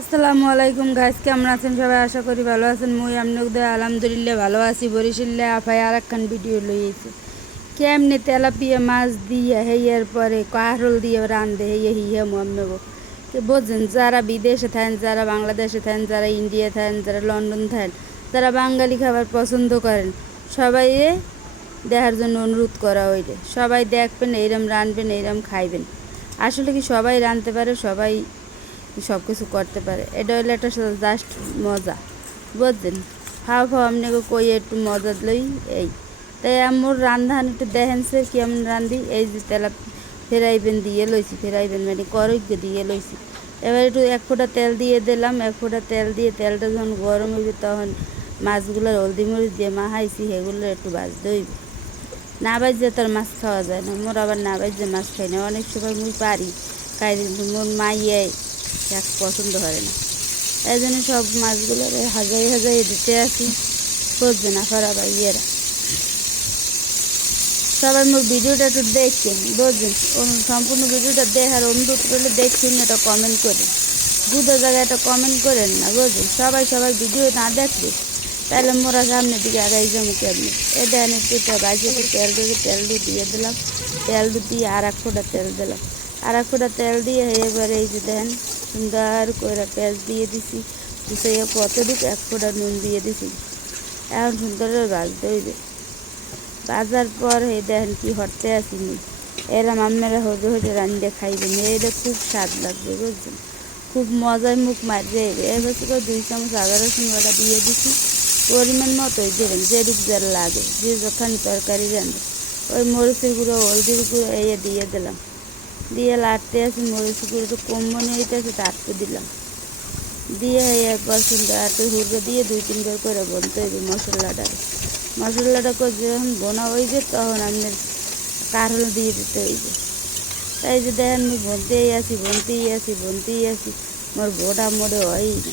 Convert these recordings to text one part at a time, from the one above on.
আসসালামু আলাইকুম গাইস, কেমন আছেন সবাই? আশা করি ভালো আছেন। মুই আপনাদের আলহামদুলিল্লাহ ভালো আছি। বরিশালে আফাই আর একখান ভিডিও লইয়েছে কেমনি তেলাপিয়া মাছ দিয়ে হেয়ার পরে কাহরল দিয়ে রান্ধে হেয়ে হিয়া মমনেব বোঝেন। যারা বিদেশে থাকেন, যারা বাংলাদেশে থাকেন, যারা ইন্ডিয়া থাকেন, যারা লন্ডন থাকেন, যারা বাঙালি খাবার পছন্দ করেন, সবাই দেখার জন্য অনুরোধ করা হইলে সবাই দেখবেন, এইরম রাঁধবেন, এইরম খাইবেন। আসলে কি সবাই রাঁধতে পারে, সবাই সব কিছু করতে পারে। এটা হলো একটা জাস্ট মজা, বুঝছেন? খাও খাও আপনাকে কই একটু মজা লই এই। তাই আমার রান্ধান একটু দেখেন সে কেমন রান্ধি। এই যে তেলা ফেরাইবেন দিয়ে লইছি, ফেরাইবেন মানে করৈকে দিয়ে লইছি। এবার একটু এক ফোঁটা তেল দিয়ে দিলাম। এক ফোঁটা তেল দিয়ে তেলটা যখন গরম হইবে তখন মাছগুলোর হলদি মরিচ দিয়ে মাখাইছি সেগুলো একটু ভাজতে হইবে। না বাজে তার মাছ খাওয়া যায় না। মোর আবার না বাজে মাছ খাই না। অনেক সময় মুই পারি খাই, কিন্তু মোর মাইয়াই এক পছন্দ করে না। এই জন্য সব মাছগুলো হাজাই হাজাই দিতে আসি, বুঝবে না খারাপ ইয়েরা। সবাই মোর ভিডিওটা একটু দেখছেন, বুঝছেন? সম্পূর্ণ ভিডিওটা দেখার অনুরোধ করলে দেখছেন, এটা কমেন্ট করেন। দুটো জায়গায় একটা কমেন্ট করেন না, বুঝছেন? সবাই সবাই ভিডিও না দেখবে তাহলে মোরা সামনের দিকে আগাই যাবো কেমনি। এ দেন একটু বাজে একটু তেল দিয়ে দিলাম। তেল দিয়ে আর এক ফোঁটা তেল দিলাম। আর এক ফোঁটা তেল দিয়ে এবারে এই যে দেন সুন্দর করে পেঁয়াজ দিয়ে দিছি, কুচিয়ে কতটুকু এক ফোঁটা নুন দিয়ে দিছি। এখন সুন্দর ভাজতে হইবে। ভাজার পর এই দেখেন কি হরতে আসিনি, এরম আপনারা হজে হজে রান্না খাইবেন। এটা খুব স্বাদ লাগবে, বুঝছেন? খুব মজায় মুখ মারবে। এবার করে 2 চামচ আদা রসুন বাটা দিয়ে দিছি। পরিমাণ মতোই দেবেন, যেরূপ যার লাগে, যে যখন তরকারি রান্না। ওই মরিচের গুঁড়ো, হলদির গুঁড়ো এই দিয়ে দিলাম। দিয়ে লাড়তে আসি। মরিচ গুঁড়ো একটু কম মনে হইতেছে তারপর দিলাম। দিয়ে এরপর সুন্দর একটু হুড়ো দিয়ে 2-3 বার করে বলতে হইবে মশলাটা করে যখন বোনা হইবে তখন আপনার কারল দিয়ে দিতে হইবে। তাই যে দেখেন আমি বনতেই আসি মোর বোটা মোড়ে হয়ই না।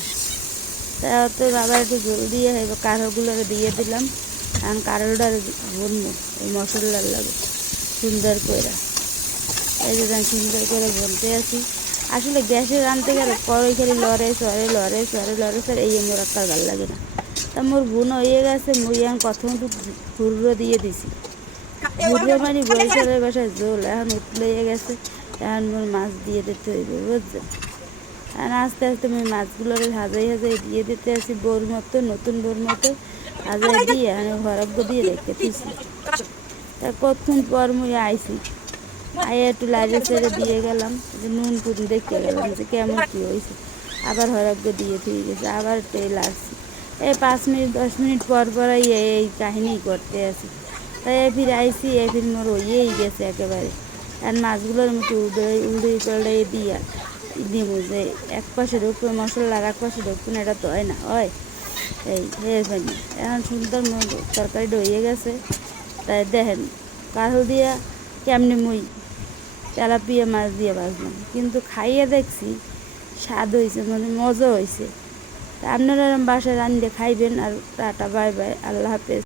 তাই অত আবার একটু জল দিয়ে এবার কারলগুলো দিয়ে দিলাম। কারণ কারলটা বনবো ওই মশলার লাগে সুন্দর করে। এই যে সুন্দর করে বলতে আসি। আসলে গ্যাসে রাঁধতে গেলে কড়াই খালি লড়ে সরে এই মোর একটা ভালো লাগে না। তা মোর বোন হয়ে গেছে। মুই এখন প্রথম একটু হুড়ো দিয়ে দিছি। হুড়ো মানে বরিশালের বাসায় জোল এখন উতলে গেছে। এখন মোর মাছ দিয়ে দিতে হইবে, বুঝছেন? আর আস্তে আস্তে আমি মাছগুলো হাজাই দিয়ে দিতে আসি। নতুন বোর মতো হাজাই দিয়ে আমি ঘরব্য দিয়ে রেখে দিছি। তা কতক্ষণ পর মুই আইছি, একটু লাইটে ছেড়ে দিয়ে গেলাম, যে নুন টুন দেখতে গেলাম যে কেমন কী হয়েছে। আবার হরব্য দিয়ে গেছে, আবার তেল আসছি। এই 5 মিনিট 10 মিনিট পর এই কাহিনী করতে আসি। তাই ফির আইসি, ফির মোর হইয়েই গেছে একেবারে। আর মাছগুলোর মতো উল্টে পাল্টে দিয়া দিব যে এক পাশে ঢুকবে মশলা আর এক পাশে ঢুকবে না, এটা তো হয় না হয় এই মানে। এখন সুন্দর তরকারিটা হয়ে গেছে। তাই দেখেন কাহল দিয়া কেমনি মুই তেলাপিয়া মাছ দিয়ে ভাজলাম, কিন্তু খাইয়ে দেখছি স্বাদ হয়েছে, মানে মজা হয়েছে। তা আপনারা বাসায় রান্না খাইবেন। আর টাটা, বাই বাই, আল্লাহ হাফেজ।